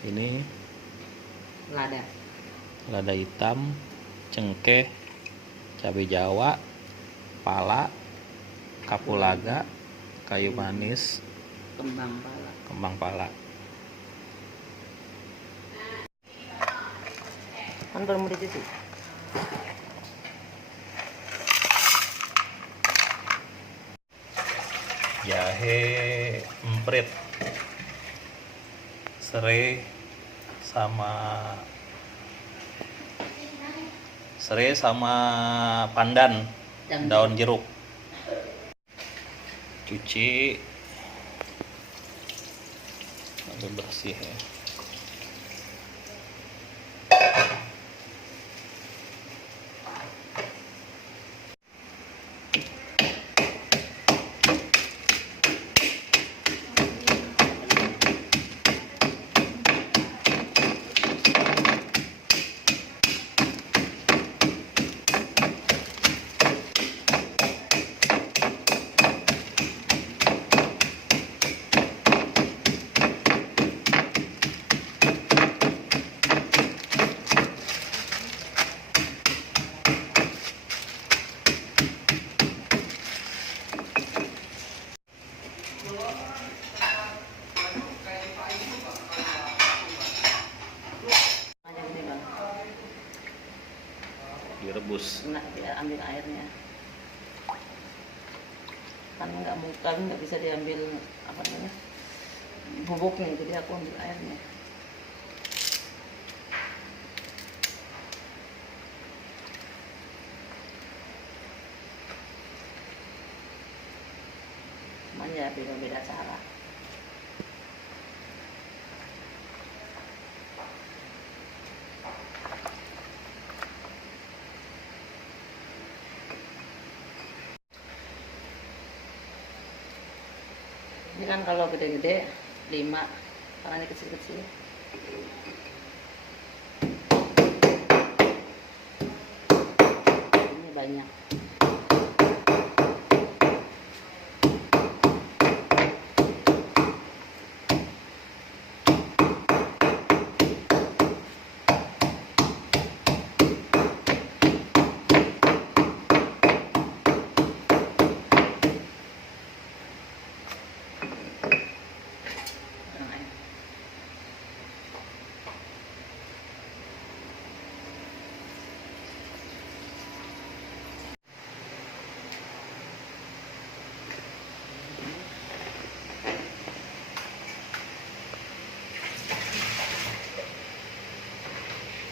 Ini lada, lada hitam, cengkeh, cabai jawa, pala, kapulaga, kayu manis, kembang pala. Kan baru mau dicuci. Jahe emprit, serai sama pandan, daun jeruk. Cuci sampai bersih ya. Direbus. Nah, dia ambil airnya. Kan nggak bisa diambil apa namanya bubuknya, jadi aku ambil airnya. Cuman ya beda-beda cara. Ini kan kalau gede-gede 5, kalau ini kecil-kecil ini banyak.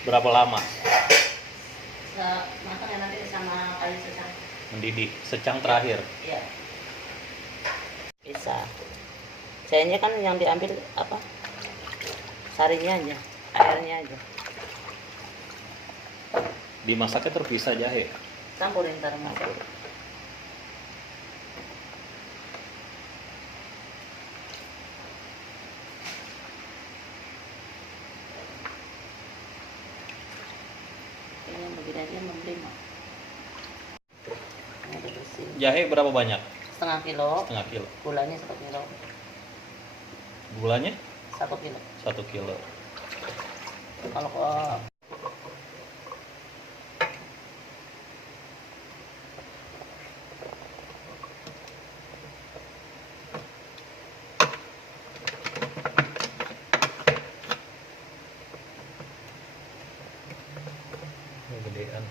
Berapa lama Matang ya nanti sama kayu secang. mendidih? Secang terakhir. Iya. Bisa. Sayangnya kan yang diambil apa? Sarinya aja, airnya aja. Dimasaknya terpisah jahe. Campurin ntar masak. Ini begini aja membeli mah. Ini udah bersih. Jahe berapa banyak? Setengah kilo. Setengah kilo. Gulanya 1 kilo. Gulanya 1 kilo. 1 kilo. Kalau Gedean.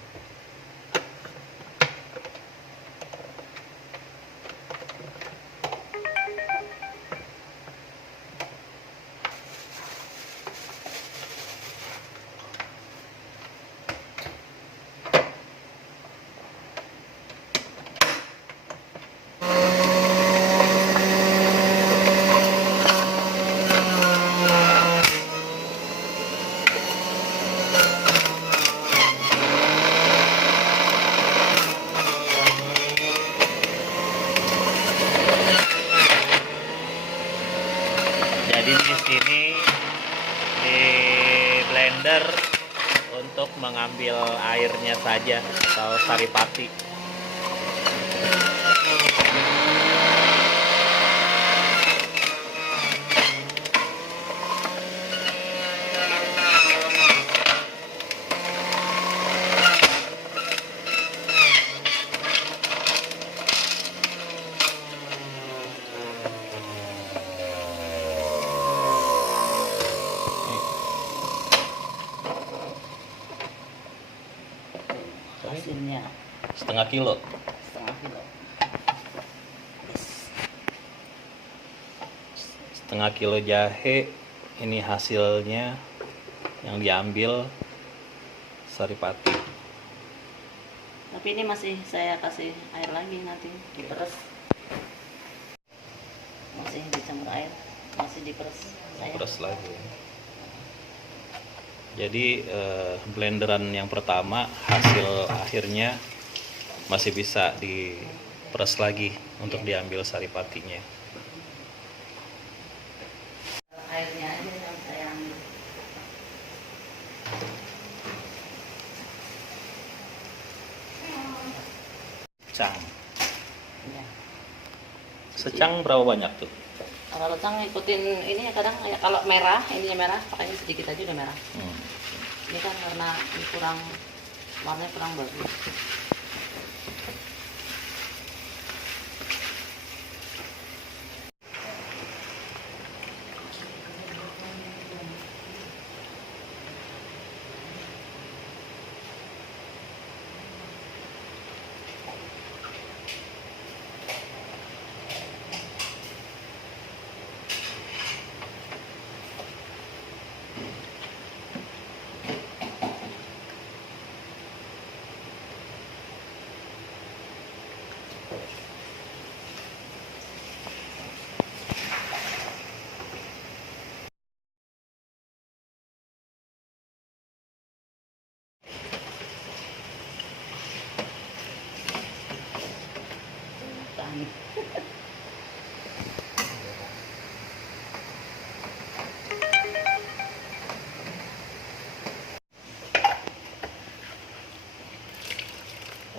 Jadi di sini di blender untuk mengambil airnya saja atau saripati. minyak setengah kilo. setengah kilo. Setengah kilo jahe. Ini hasilnya yang diambil Saripati. Tapi ini masih saya kasih air lagi, nanti diperes. Masih dicampur air, masih diperes. Peres lagi. Jadi blenderan yang pertama hasil akhirnya masih bisa diperes lagi untuk diambil saripatinya. Airnya aja yang saya ambil. Cang. Ya. Secang berapa banyak tuh? Kalau cang ngikutin ini ya, kadang kayak kalau merah, ininya merah, pakainya sedikit aja udah merah. Ini kan karena ini kurang, warnanya kurang bagus. Tahan.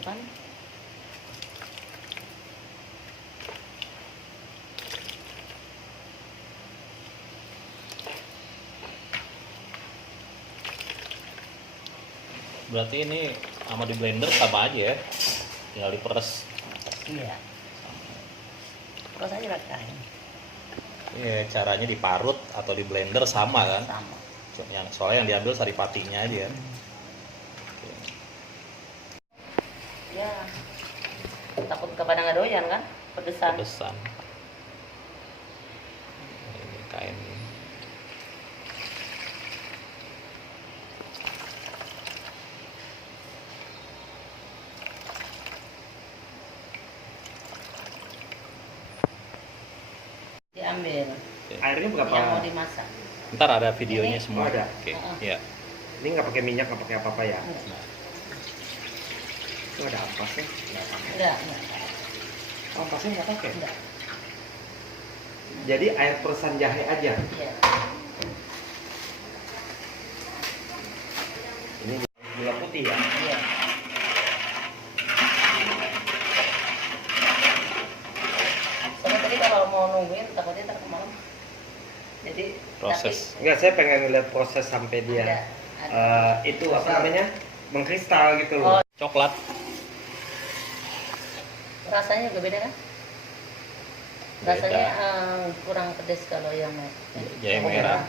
Kan? Berarti ini sama di blender sama aja ya, tinggal diperes. Iya. Terus aja pakai. Iya, caranya diparut atau di blender sama kan? Sama. Soalnya yang diambil saripatinya aja. Ya. Takut kepada nggak doyan kan? Pedesan. Pedesan. Ini kain. Diambil. Airnya berapa? Yang mau dimasak. Ntar ada videonya Ini? semua. Oh, ada. Oke, Heeh. ya. Ini nggak pakai minyak, nggak pakai apa-apa ya? Enggak. Itu ada ampasnya? Enggak. Ampasnya nggak pakai? Enggak. Jadi air peresan jahe aja. Iya. Ini gula putih ya? Iya. Soalnya tadi kalau mau nungguin takutnya ntar malam. Jadi Proses. Enggak, saya pengen ngeliat proses sampai Tapi, dia ada. itu apa namanya, mengkristal gitu loh. Oh, Coklat. rasanya juga beda kan? Beda. Rasanya kurang pedas kalau yang Jahe yang merah.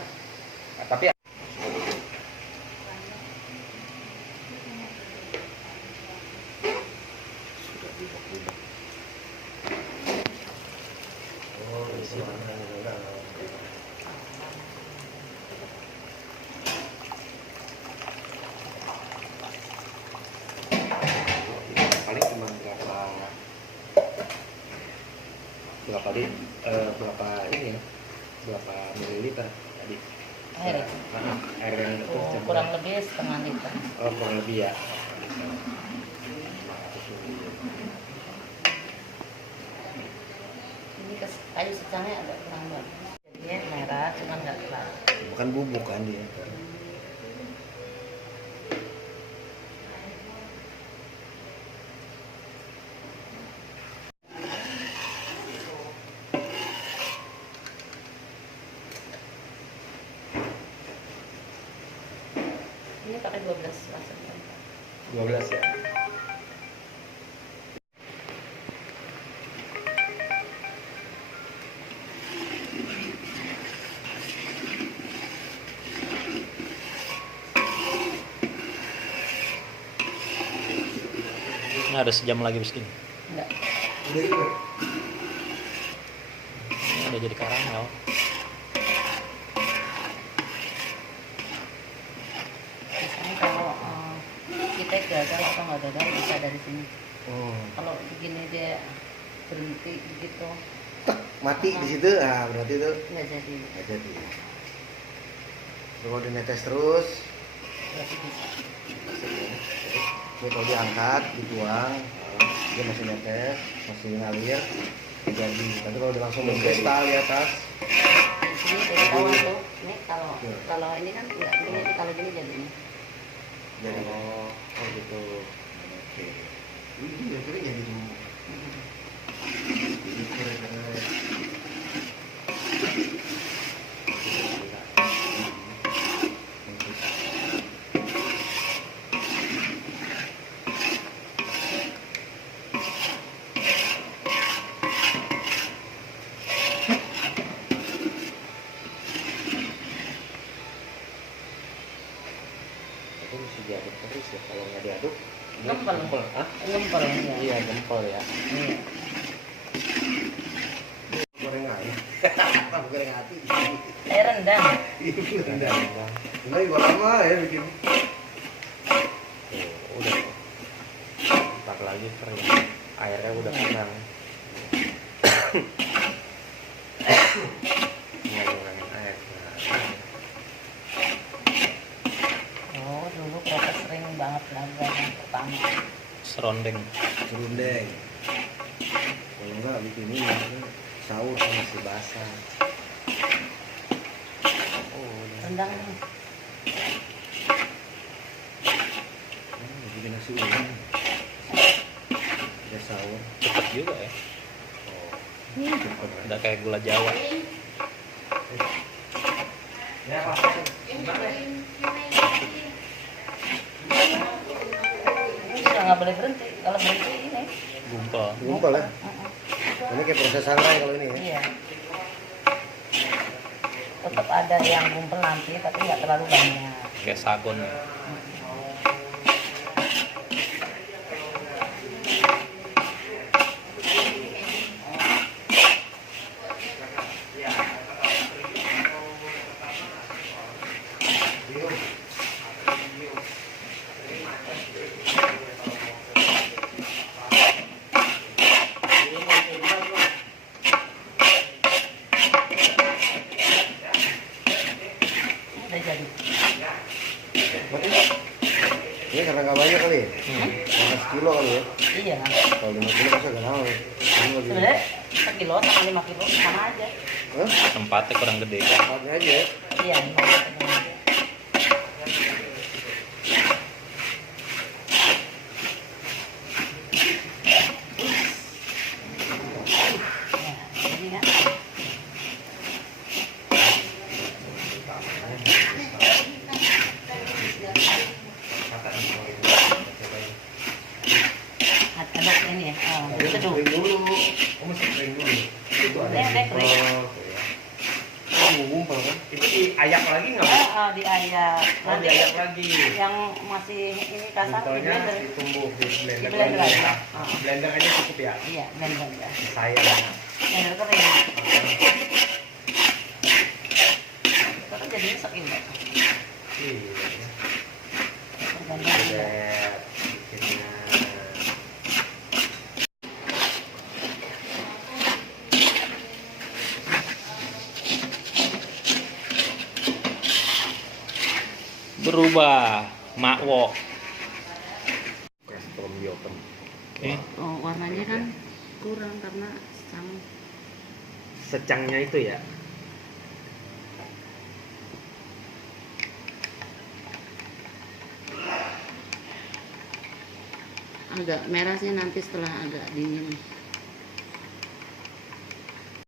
Nah, tapi paling cuma berapa ini ya, berapa mililiter tadi Air. air yang itu Oh, kurang lebih setengah liter. kurang lebih ya. Ini kayu secangnya agak kurang bagus. Jadinya merah, cuman nggak kelar. Bukan bubuk kan dia. Ini pakai 12 rasanya. 12 ya. Ini ada sejam lagi begini. Enggak. Udah juga. Ini udah jadi karamel. Biasanya kalau kita gagal atau nggak gagal bisa dari sini. Oh. Kalau begini dia berhenti gitu Mati di situ, ah berarti itu nggak jadi. nggak jadi. Kalau dinetes terus, Berarti bisa. ini kalau diangkat, dituang, dia masih netes, masih ngalir, jadi. Tapi kalau udah langsung mengkristal di atas, Di sini jadi kawan tuh. Ini Ya. kalau ini kan nggak begini, kalau gini jadinya. jadi. Oh gitu. Oke. Ini kering ya gitu. Ini keren-keren. Itu mesti diaduk terus ya, kalau nggak diaduk dia Gempel. Ah? Ngempel ya. Iya, gempel ya. Iya. Goreng aja. Goreng hati. Air rendang. Rendang. Ini juga lama ya bikin. Udah. Tak lagi kering. Airnya udah kurang. Ngurangin air. Oh, dulu kita sering banget belajar yang pertama. Serondeng. Serundeng. Kalau enggak bikin ini sahur sama si basah. Oh, Rendang nih. bikin nasi udang. Ada sahur. Cepet juga ya. Oh, cepet. Udah kayak gula Jawa. Ya, Pak. Bisa nggak boleh berhenti. Kalau berhenti ini. Gumpal. Gumpal ya. Ini kayak proses sangrai kalau ini ya. Iya. Tetap ada yang gumpal nanti, tapi nggak terlalu banyak. Kayak sagon. Udah jadi. Ini karena nggak banyak kali ya? Karena sekilo kali ya? Iya. Kalau 5 kilo masa nggak tahu. Ini lagi. Sebenarnya 1 kilo sama 5 kilo sama aja. Hah? Tempatnya kurang gede. Tempatnya aja ya? Iya. Sama aja. Ya, ini kan. Aduk ini ya. Seduh. Kering dulu. Oh, mesti kering dulu. Itu ada. Ada kering. Oh, ngumpul kan? Itu diayak lagi nggak Bu? Diayak. Oh, Nanti diayak lagi. yang masih ini kasar di Buntolnya blender. ditumbuk di blender Di blender lagi. aja. Blender aja cukup ya. Iya, blender ya. Saya Blender kering. Itu kan jadinya sekilo. iya. Tergantung juga. Set, bikinnya. Berubah. Makwo. Custom biopen. Oh, warnanya kan kurang karena sama. Secangnya itu ya. Agak merah sih nanti setelah agak dingin.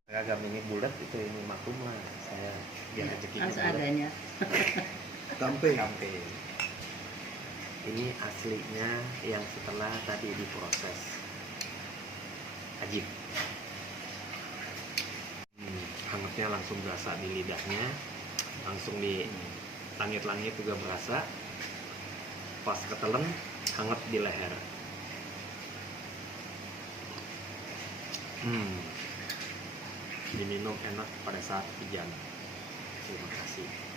Agak mini bulat itu ini maklum lah. Saya biar rezeki Harus adanya. Camping. Camping. Ini aslinya yang setelah tadi diproses. Ajib. Hangatnya langsung berasa di lidahnya, langsung di langit-langit juga berasa. Pas ketelen, hangat di leher. Diminum enak pada saat hujan. Terima kasih.